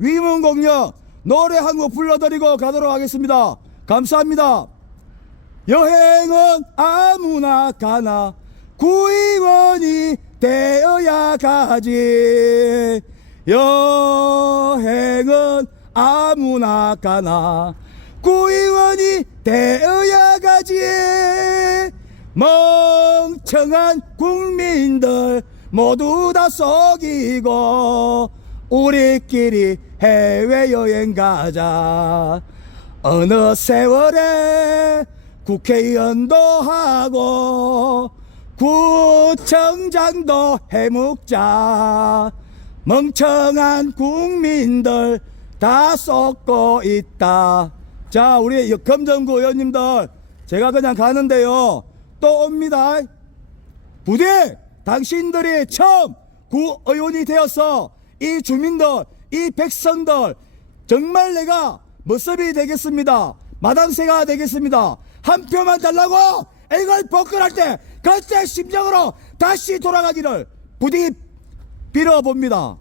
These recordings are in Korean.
위문공역 노래 한 곡 불러드리고 가도록 하겠습니다. 감사합니다. 여행은 아무나 가나 구의원이 되어야 가지 여행은 아무나 가나 구의원이 되어야 가지 멍청한 국민들 모두 다 속이고 우리끼리 해외여행 가자. 어느 세월에 국회의원도 하고 구청장도 해묵자. 멍청한 국민들 다 쏟고 있다. 자 우리 검정구 의원님들 제가 그냥 가는데요. 또 옵니다. 부디 당신들이 처음 구의원이 되어서 이 주민들, 이 백성들 정말 내가 모습이 되겠습니다. 마당새가 되겠습니다. 한 표만 달라고 이걸 복권할 때 그때 심정으로 다시 돌아가기를 부디 빌어봅니다.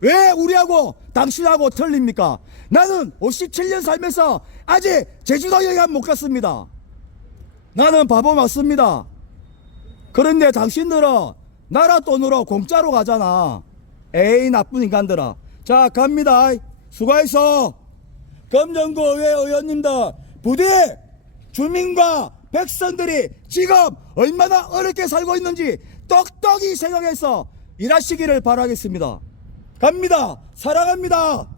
왜 우리하고 당신하고 틀립니까? 나는 57년 살면서 아직 제주도 여행 못 갔습니다. 나는 바보 맞습니다. 그런데 당신들은 나라 돈으로 공짜로 가잖아. 에이 나쁜 인간들아. 자 갑니다. 수고했어. 검정구 의회 의원님들 부디 주민과 백성들이 지금 얼마나 어렵게 살고 있는지 똑똑히 생각해서 일하시기를 바라겠습니다. 갑니다. 사랑합니다.